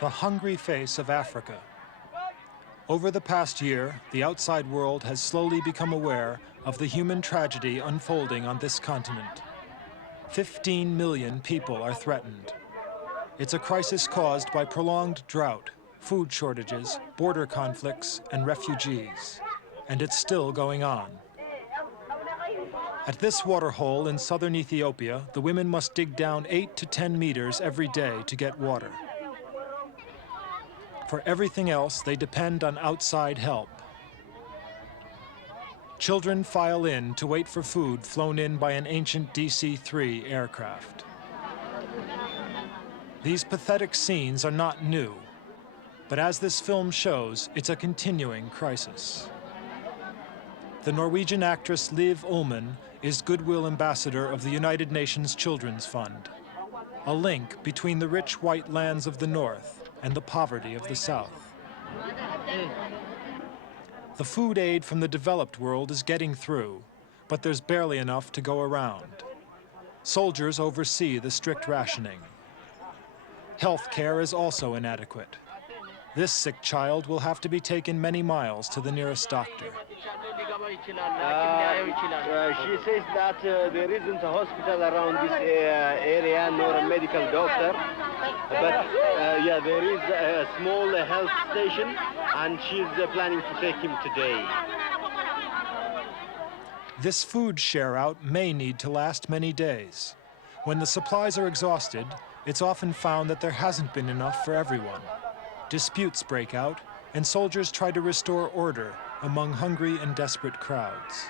The hungry face of Africa. Over the past year, the outside world has slowly become aware of the human tragedy unfolding on this continent. 15 million people are threatened. It's a crisis caused by prolonged drought, food shortages, border conflicts, and refugees. And it's still going on. At this waterhole in southern Ethiopia, the women must dig down 8 to 10 meters every day to get water. For everything else, they depend on outside help. Children file in to wait for food flown in by an ancient DC-3 aircraft. These pathetic scenes are not new, but as this film shows, it's a continuing crisis. The Norwegian actress Liv Ullmann is Goodwill Ambassador of the United Nations Children's Fund, a link between the rich white lands of the north and the poverty of the south. The food aid from the developed world is getting through, but there's barely enough to go around. Soldiers oversee the strict rationing. Health care is also inadequate. This sick child will have to be taken many miles to the nearest doctor. She says that there isn't a hospital around this area, nor a medical doctor. But yeah, there is a small health station, and she's planning to take him today. This food share-out may need to last many days. When the supplies are exhausted, it's often found that there hasn't been enough for everyone. Disputes break out, and soldiers try to restore order among hungry and desperate crowds.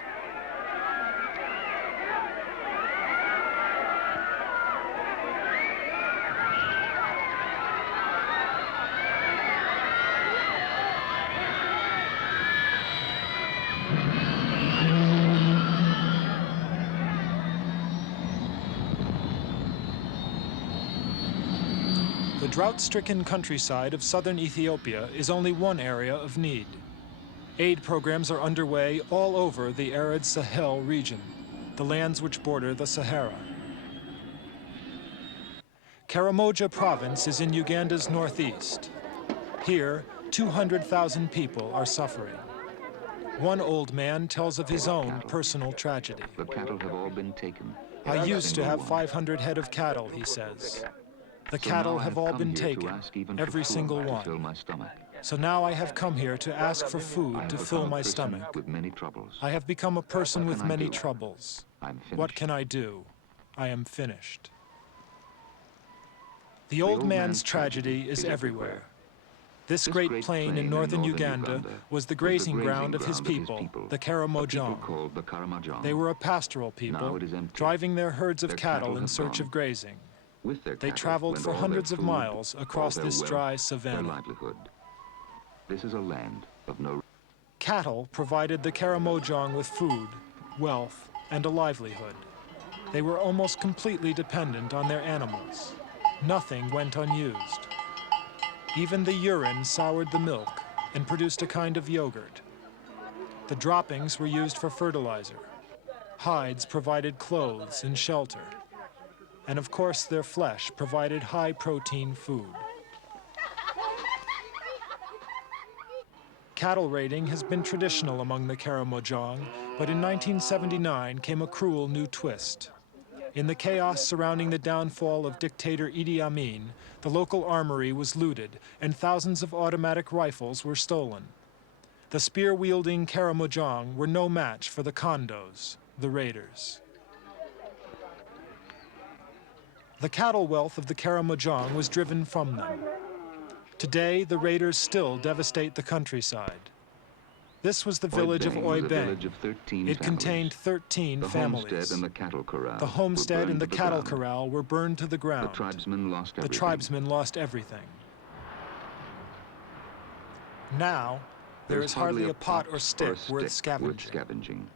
The drought-stricken countryside of southern Ethiopia is only one area of need. Aid programs are underway all over the arid Sahel region, the lands which border the Sahara. Karamoja province is in Uganda's northeast. Here, 200,000 people are suffering. One old man tells of his own personal tragedy. The cattle have all been taken. I used to have 500 head of cattle, he says. The cattle have all been taken, every single one. So now I have come here to ask for food to fill my stomach. I have become a person with many troubles. What can I do? I am finished. The old man's tragedy is everywhere. This great plain in northern Uganda was the grazing ground of his people, the Karamoja. They were a pastoral people, driving their herds of cattle in search of grazing. They traveled for hundreds of miles across this dry savanna. This is a land of no... Cattle provided the Karamojong with food, wealth, and a livelihood. They were almost completely dependent on their animals. Nothing went unused. Even the urine soured the milk and produced a kind of yogurt. The droppings were used for fertilizer. Hides provided clothes and shelter. And of course, their flesh provided high-protein food. Cattle raiding has been traditional among the Karamojong, but in 1979 came a cruel new twist. In the chaos surrounding the downfall of dictator Idi Amin, the local armory was looted and thousands of automatic rifles were stolen. The spear-wielding Karamojong were no match for the Kondos, the raiders. The cattle wealth of the Karamojong was driven from them. Today, the raiders still devastate the countryside. This was the village of Oibeng. It contained 13 families. The homestead and the cattle corral were burned to the ground. The tribesmen lost everything. Now, there is hardly a pot or stick worth scavenging.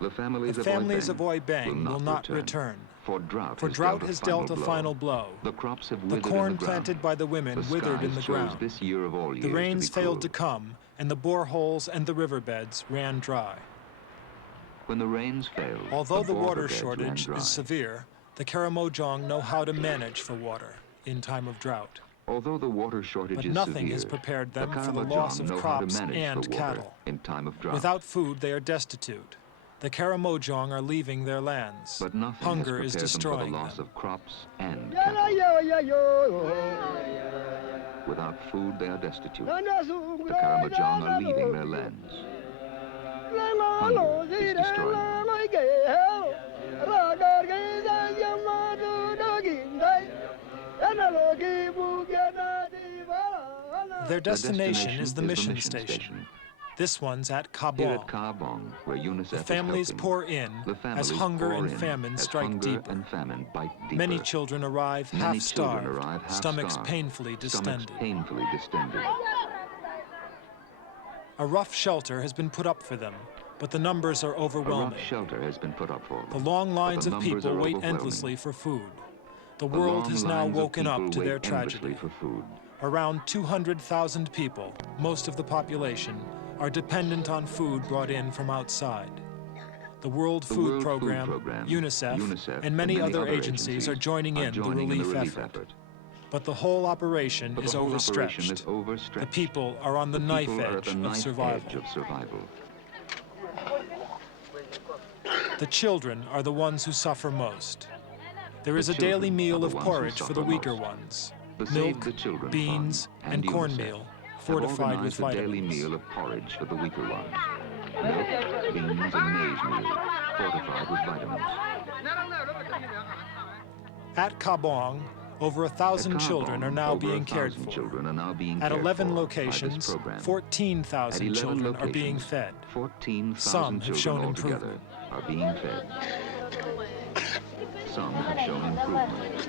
The families of Oibeng will not return. For drought has dealt a final blow. The corn planted by the women withered in the ground. The rains failed to come, and the boreholes and the riverbeds ran dry. When the rains failed, although the water shortage is severe, the Karamojong know how to manage for water, in time of drought. Although the water shortage But is nothing severe, has prepared them the for the Karamoja loss of know how to crops manage and the water cattle. in time of drought. Without food, they are destitute. The Karamoja are leaving their lands. But nothing Hunger has is prepared them for the destroying loss them. of crops and cattle. Without food, they are destitute. The Karamoja are leaving their lands. Hunger is destroying them. Their destination is the mission station. This one's at Here at Kabong. Kabong, where UNICEF The is families helping, pour in the as families hunger pour and in famine as strike hunger deeper. and famine bite deeper. Many children arrive Many children half-starved, arrive stomachs half-starved, painfully stomachs distended. painfully distended. A rough shelter has been put up for them, but the numbers are A overwhelming. rough shelter has been put up for them. The long lines but the of numbers people are wait overwhelming. endlessly for food. The The world long has now lines of woken up people to wait their endlessly tragedy. for food. Around 200,000 people, most of the population, are dependent on food brought in from outside. The World Food Program, UNICEF, and many other agencies are joining in the relief effort. But the whole operation is overstretched. The people are on the knife edge of survival. The children are the ones who suffer most. There is a daily meal of porridge for the weaker ones. Milk, beans, and cornmeal, fortified with a daily vitamins. meal of porridge for the weaker ones. Milk, beans, and maize meal, fortified with vitamins. At Kabong, over 1,000 children are now being cared for. At 11 locations, 14,000 children are being fed. 14,000 Some have shown children altogether improvement. are being fed. Some have shown improvement.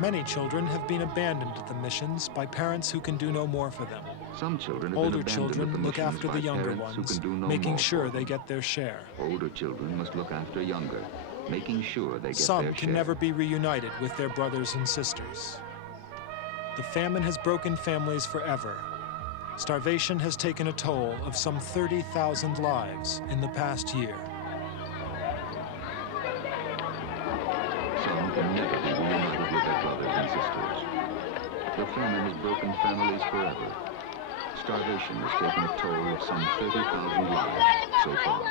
Many children have been abandoned at the missions by parents who can do no more for them. Some children have Older been abandoned at the children look missions after by the younger parents who ones, can do no making more sure for they them. get their share. Older children must look after younger, making sure they get Some their can share. never be reunited with their brothers and sisters. The famine has broken families forever. Starvation has taken a toll of some 30,000 lives in the past year. Some can never be reunited with their brothers and sisters. The famine has broken families forever. Starvation has taken a toll of some 30,000 lives so far.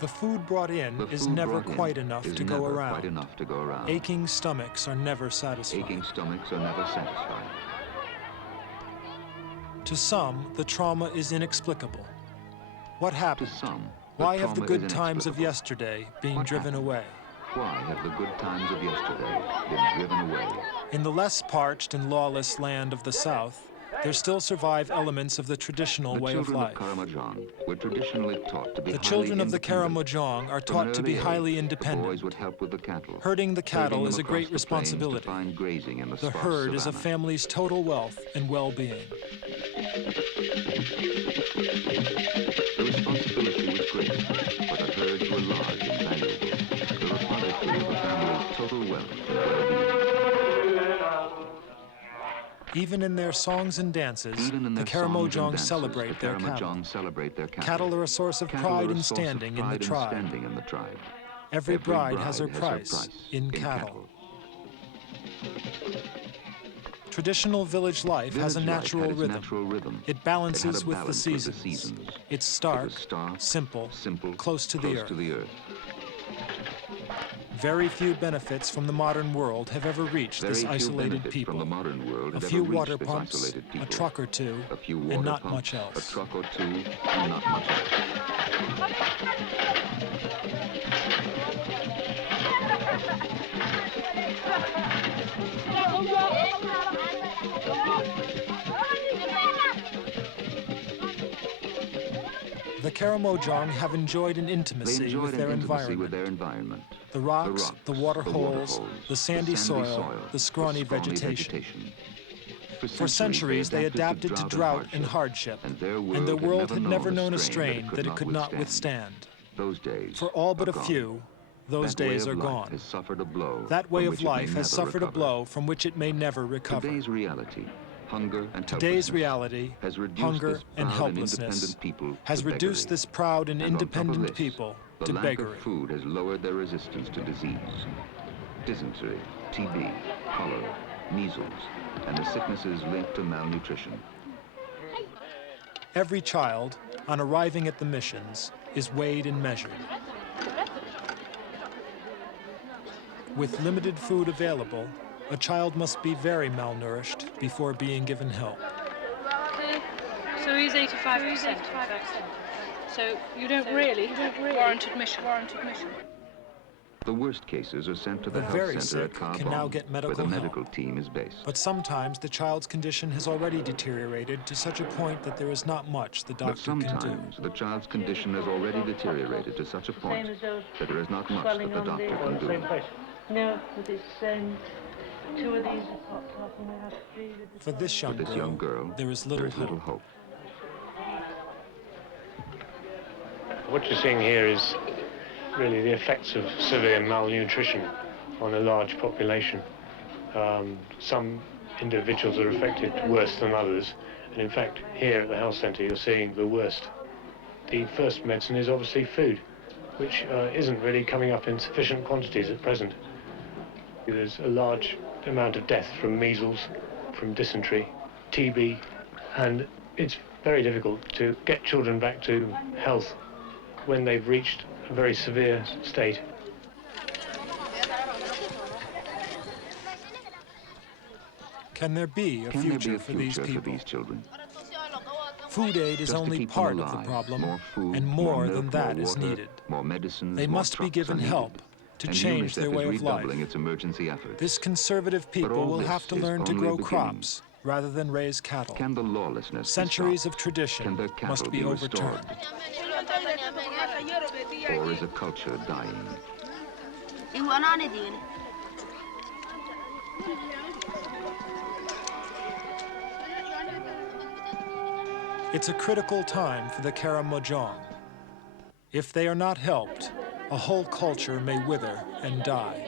The food brought in The is food never brought in quite enough is to go never around. quite enough to go around. Aching stomachs are never satisfied. Aching stomachs are never satisfied. To some, the trauma is inexplicable. What To happened? some, Why have the trauma is good times of inexplicable. yesterday been What driven happened? away? Why have the good times of yesterday been driven away? In the less parched and lawless land of the South, there still survive elements of the traditional The way of children of life. Karamoja were traditionally taught to be The highly children of the independent. Karamojong are From taught an to be early highly age, the independent. boys would help with the cattle. Herding the cattle herding is a them great across the plains to responsibility. find grazing in the The sparse herd is a savanna. family's total wealth and well-being. The responsibility was great, but the herds were large and valuable. The repository of a family's total wealth and well-being. Even in their songs and dances, Even in the their songs and Karamojong dances, celebrate the their cattle. Karamojong celebrate their cattle. Cattle are a source of Cattle pride are a and source of standing in the pride and tribe. standing in the tribe. Every bride has her price in cattle. Traditional village life has a natural rhythm. It balances with the seasons. It's stark, simple, close to the earth. Very few benefits from the modern world have ever reached this isolated people. A few water pumps, a truck or two, and not much else. The Karamojong have enjoyed an intimacy with their environment. The rocks, the water holes, the sandy soil, the scrawny vegetation. For centuries, they adapted to drought and hardship, and their world had never known a strain that it could not withstand. For all but a few, those days are gone. That way of life has suffered a blow from which it may never recover. Today's reality Hunger and Today's helplessness reality, has reduced hunger this and proud helplessness, independent people has to reduced beggary. this proud and And on top of independent this, people the to lack beggary. of food has lowered their resistance to disease. Dysentery, TB, cholera, measles, and the sicknesses linked to malnutrition. Every child, on arriving at the missions, is weighed and measured. With limited food available, a child must be very malnourished before being given help. So he's 85%. So you don't really warrant admission. The worst cases are sent to the The health very center at sick can now Colourâ, get where the medical medical help. team is based. But sometimes the child's condition has already deteriorated to such a point that there is not much the But doctor can do. sometimes the child's condition has already deteriorated to such a point that there is not much that the doctor can do. No, but it's two of these are popped off and we have three with the For this For this young girl, there is there little is little hope. hope. What you're seeing here is really the effects of severe malnutrition on a large population. Some individuals are affected worse than others, and in fact here at the health centre you're seeing the worst. The first medicine is obviously food, which isn't really coming up in sufficient quantities at present. There's a large amount of death from measles, from dysentery, TB, and it's very difficult to get children back to health when they've reached a very severe state. Can there be a Can there be future a for these future for people? these children? Food aid is Just to only keep them part of the alive, problem, more food, and more more milk, than that more is water, needed. more medicines, They more must be trucks given are needed. help to And change their UNICEF way is of life. redoubling its emergency efforts. This conservative people all will this have to is learn to only grow the beginning. crops rather than raise cattle. Can the lawlessness Centuries be of stopped? tradition Can their cattle must be restored? overturned. Or is a culture dying? It's a critical time for the Karamoja. If they are not helped, a whole culture may wither and die.